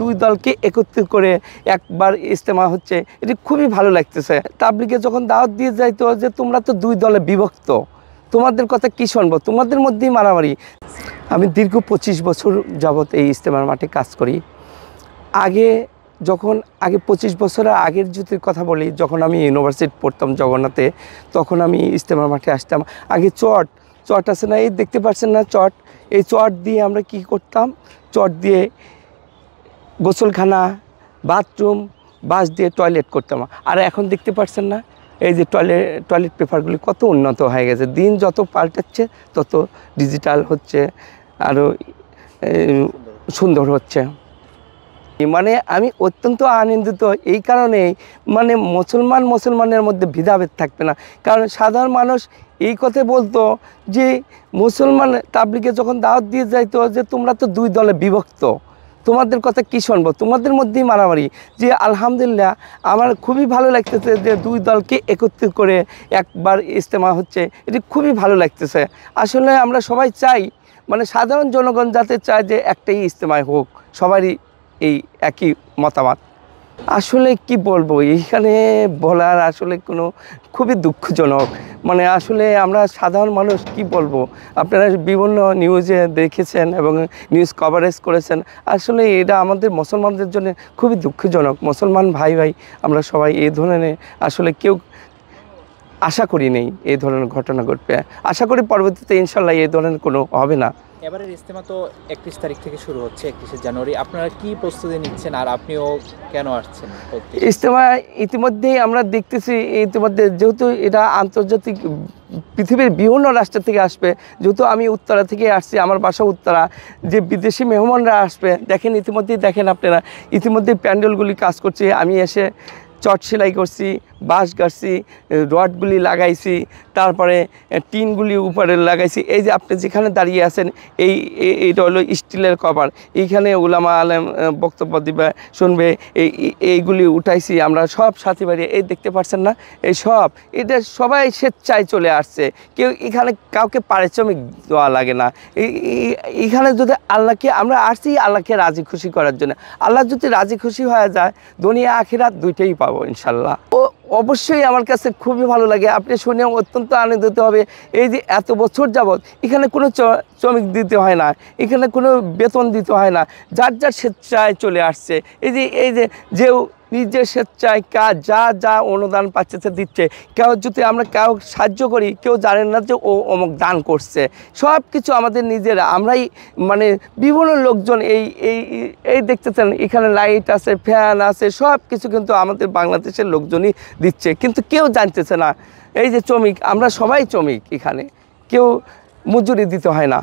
দুই দলকে একত্রিত করে একবার ইজতেমা হচ্ছে, এটি খুবই ভালো লাগতেছে। তাবলিগে যখন দাওয়াত দিয়ে যাইতো যে তোমরা তো দুই দলে বিভক্ত, তোমাদের কথা কী শুনবো, তোমাদের মধ্যেই মারামারি। আমি দীর্ঘ 25 বছর যাবৎ এই ইজতেমার মাঠে কাজ করি। আগে 25 বছরের আগের যদি কথা বলি, যখন আমি ইউনিভার্সিটি পড়তাম জগন্নাথে, তখন আমি ইজতেমার মাঠে আসতাম। আগে চট আছে না, এই দেখতে পাচ্ছেন না চট, এই চট দিয়ে আমরা কি করতাম, চট দিয়ে গোসলখানা, বাথরুম, বাস দিয়ে টয়লেট করতাম। আর এখন দেখতে পাচ্ছেন না, এই যে টয়লেট পেপারগুলি কত উন্নত হয়ে গেছে। দিন যত পাল্টাচ্ছে তত ডিজিটাল হচ্ছে, আরও সুন্দর হচ্ছে। মানে আমি অত্যন্ত আনন্দিত এই কারণেই, মানে মুসলমানের মধ্যে ভেদাভেদ থাকবে না। কারণ সাধারণ মানুষ এই কথা বলতো যে মুসলমান তাবলিগে যখন দাওয়াত দিয়ে যাইতো যে তোমরা তো দুই দলে বিভক্ত, তোমাদের কথা কী শুনবো, তোমাদের মধ্যেই মারামারি। যে আলহামদুলিল্লাহ আমার খুবই ভালো লাগতেছে যে দুই দলকে একত্রিত করে একবার ইজতেমা হচ্ছে, এটি খুবই ভালো লাগতেছে। আসলে আমরা সবাই চাই, মানে সাধারণ জনগণ যাতে চায় যে একটাই ইজতেমা হোক, সবারই এই একই মতামত। আসলে কি বলবো, এইখানে বলার আসলে কোনো খুবই দুঃখজনক। মানে আসলে আমরা সাধারণ মানুষ কি বলবো, আপনারা বিভিন্ন নিউজে দেখেছেন এবং নিউজ কভারেজ করেছেন। আসলে এটা আমাদের মুসলমানদের জন্য খুবই দুঃখজনক। মুসলমান ভাই আমরা সবাই এই ধরনের আসলে কেউ আশা করি নেই এই ধরনের ঘটনা ঘটবে। আশা করি পরবর্তীতে ইনশাল্লাহ এই ধরনের কোনো হবে না। এবারের ইজতেমা তো 31 তারিখ থেকে শুরু হচ্ছে, 31শে জানুয়ারি। আপনারা কি প্রস্তুতি নিচ্ছেন আর আপনিও কেন আসছেন? ইজতেমা ইতিমধ্যেই আমরা দেখতেছি, ইতিমধ্যে যেহেতু এটা আন্তর্জাতিক পৃথিবীর বিভিন্ন রাষ্ট্র থেকে আসবে, যেহেতু আমি উত্তরা থেকে আসছি, আমার বাসা উত্তরা, যে বিদেশি মেহমানরা আসবে, দেখেন ইতিমধ্যেই দেখেন আপনারা, ইতিমধ্যেই প্যান্ডেলগুলি কাজ করছে। আমি এসে চট সেলাই করছি, বাঁশ গাড়ছি, রডগুলি লাগাইছি, তারপরে টিনগুলি উপরে লাগাইছি। এই যে আপনি যেখানে দাঁড়িয়ে আছেন, এইটা হলো স্টিলের কভার, এইখানে উলামা আলেম বক্তব্য দিবে, শুনবে, এইগুলি উঠাইছি আমরা সব সাথী বাড়ি। এই দেখতে পাচ্ছেন না, এই সব এটা সবাই স্বেচ্ছায় চলে আসছে। কেউ এখানে কাউকে পারিশ্রমিক দেওয়া লাগে না। এখানে যদি আল্লাহকে আমরা আসছি আল্লাহকে রাজি খুশি করার জন্য। আল্লাহ যদি রাজি খুশি হয়ে যায়, দুনিয়া আখিরাত দুইটাই পাবো ইনশাল্লাহ। অবশ্যই আমার কাছে খুবই ভালো লাগে, আপনি শুনে অত্যন্ত আনন্দিত হবে। এই যে এত বছর যাবৎ এখানে কোনো শ্রমিক দিতে হয় না, এখানে কোনো বেতন দিতে হয় না, যার স্বেচ্ছায় চলে আসছে। এই যে নিজের স্বেচ্ছায় কাজ যা অনুদান পাচ্ছে দিচ্ছে। কেউ যদি আমরা কেউ সাহায্য করি, কেউ জানেন না যে ও অমুক দান করছে। সব কিছু আমাদের নিজেরা, আমরাই মানে বিভিন্ন লোকজন এই দেখতেছেন, এখানে লাইট আছে, ফ্যান আছে, সব কিছু কিন্তু আমাদের বাংলাদেশের লোকজনই দিচ্ছে, কিন্তু কেউ জানতেছে না। এই যে শ্রমিক, আমরা সবাই শ্রমিক, এখানে কেউ মজুরি দিতে হয় না।